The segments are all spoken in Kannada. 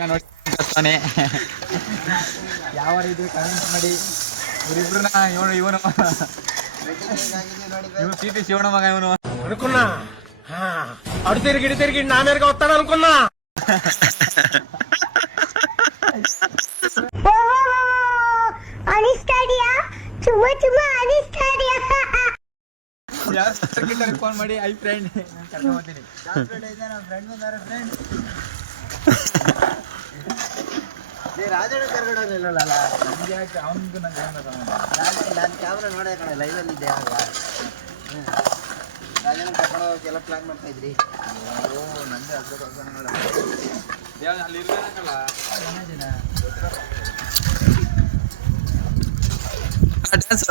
ನೋಡ್ತಾನೆ ಯಾವ ರೀತಿ ಕಮೆಂಟ್ ಮಾಡಿ ಇವರಿಬ್ರನ್ನ ಇವನು ಇವನು ಸಿ ಶಿವಣ್ಣ ಮಗ ಇವನು అనుకున్నా అడు తిరిగి నా మీదగా వస్తాడు అనుకున్నా ಫೋನ್ ಮಾಡಿ ಐ ಫ್ರೆಂಡ್ ಕರ್ಕೊಂಡು ಹೋಗ್ತೀನಿ ರಾಜಣ್ಣ ಕರ್ಕೊಂಡೋಗ್ಲಿಲ್ಲ ಅವನಿಗೂ ನಾನು ಕ್ಯಾಮ್ರಾ ನೋಡೇ ಕಣ ಲೈವಲ್ಲಿ ಇದ್ದೆ ರಾಜಣ್ಣ ಕರ್ಕೊಂಡು ಹೋಗೋಕ್ಕೆಲ್ಲ ಪ್ಲಾನ್ ಮಾಡ್ತಾ ಇದ್ರಿ ನಂದೇ ಅಲ್ಲಿ ಇರ್ಬೇಕಲ್ಲ ಡ್ಯಾನ್ಸ್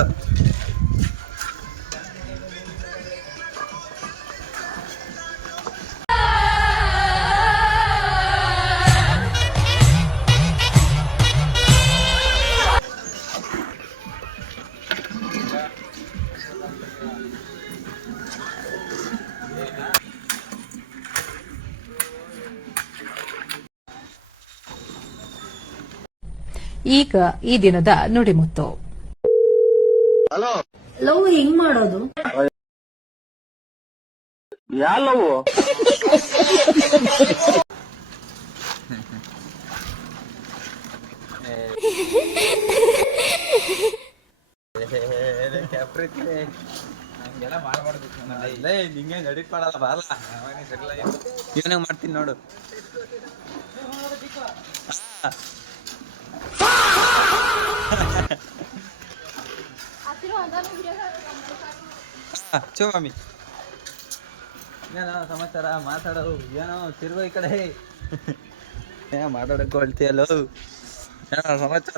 ಈಗ ಈ ದಿನದ ನುಡಿಮುತ್ತು. ಲವ್ ಹೆಂಗ್ ಮಾಡೋದು? ಯಾ ಲವ್? ಹಂಗೆಲ್ಲ ಮಾಡಬಾರ್ದು. ನಿಂಗೆ ಎಡಿಟ್ ಮಾಡಲ್ಲ ಬರಲ್ಲ. ಇವನಾಗ ಮಾಡ್ತೀನಿ ನೋಡು. ಚೋ ಮಮ್ಮಿ ಏನೋ ಸಮಾಚಾರ ಮಾತಾಡೋದು ಏನೋ ತಿರ್ಗೋ ಈ ಕಡೆ ಮಾತಾಡಕ್ಕೆ ಹೊಳ್ತೀಯಲ್ಲೋ ಏನೋ ಸಮಾಚಾರ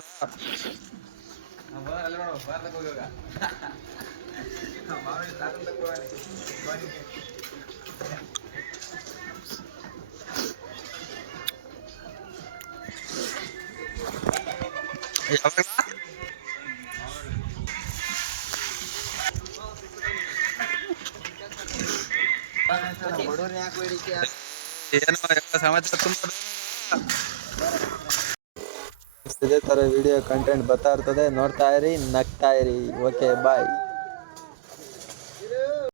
ಏನೋ ಸಮಾಚಾರ ತುಂಬ ಇದೇ ತರ ವಿಡಿಯೋ ಕಂಟೆಂಟ್ ಬರ್ತಾ ಇರ್ತದೆ. ನೋಡ್ತಾ ಇರಿ, ನಗ್ತಾ ಇರಿ. ಓಕೆ, ಬಾಯ್.